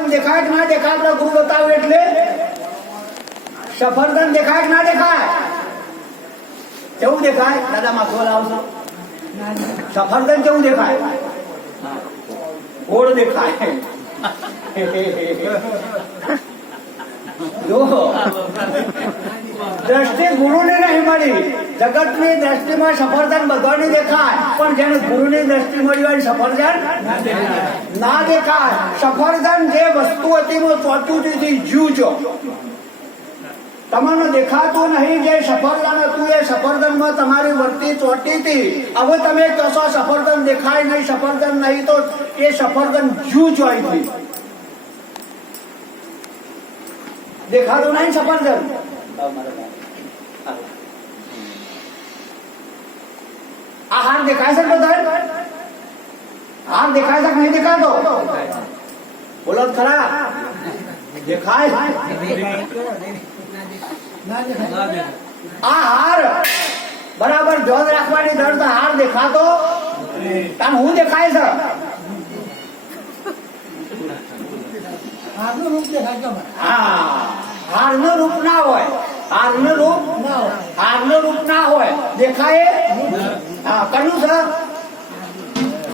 સફરજન દેખાય કે ના દેખાય? આપણા ગુરુ બતાવે એટલે સફરજન દેખાય કે ના દેખાય? કેવું દેખાય દાદા? માં ખોલ આવશો. સફરજન કેવું દેખાય? ગોળ દેખાય. જો દ્રષ્ટિ ગુરુને નહીં મળી. જગતની દ્રષ્ટિમાં સફરજન બધાને દેખાય, પણ જેને ગુરુની દ્રષ્ટિ મળી હોય સફરજન ના દેખાય. સફરજન જે વસ્તુ હતી ચોટું હતી જીવ છો, તમને દેખાતું નહીં. જે સફરજન હતું એ સફરજનમાં તમારી વર્તી ચોટી હતી. હવે તમે કશો સફરજન દેખાય નહીં, સફરજન નહીં, તો એ સફરજન જીવ જોઈ હતી. દેખાતું નહીં સફરજન. આ હાર દેખાય છે બધા? હાર દેખાય છે નહીં દેખાતો? બોલો ખરા. દેખાય? આ હાર બરાબર જોન રાખવાની દર્દ. હાર દેખાતો તને હું દેખાય છે? હારનું રૂપ દેખાય. હા, હારનું રૂપ ના હોય. હારનું રૂપ ના હોય. દેખાય. હા, કયું છે?